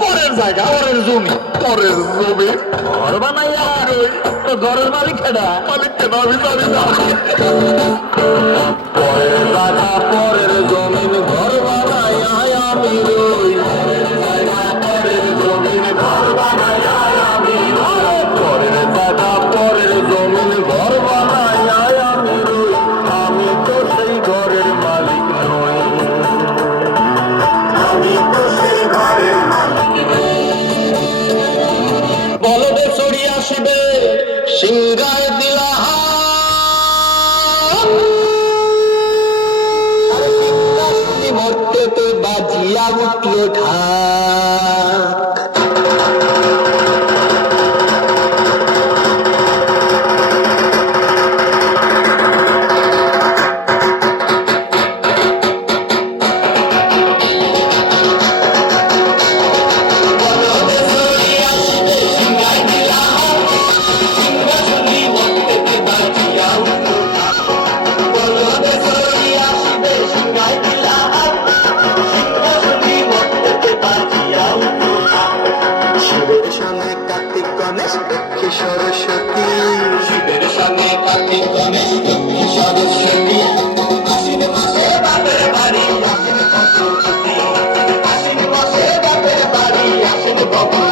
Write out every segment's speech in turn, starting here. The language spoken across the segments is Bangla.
পরের জায়গা পরের জমি ঘর বানাইয়া ঘরের মালিক কেডা আমি জানি না। পরের জায়গা পরের জমিন ঘর বানাইয়া আমি রই পরের জমিন ঘর বানাইয়া আমি রই পরের জায়গা পরের জমিন ঘর বানাইয়া আমি রই আমি তো সেই ঘরের মালিক নই আমি তো সেই ঘরের মালিক বলদে চড়ি আসিবে সিংহায় দিলা মর্তেতে বাজিয়া উঠল ঢাক সরস্বতী শিবের সামনে কার্তিক গণেশ লক্ষ্মী সরস্বতী আশ্বিন মাসে বাপের বাড়ি আসেন ভগবতী আশ্বিন মাসে বাপের বাড়ি আসেন ভগবতী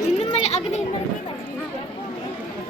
ಇನ್ನೊಮ್ಮೆ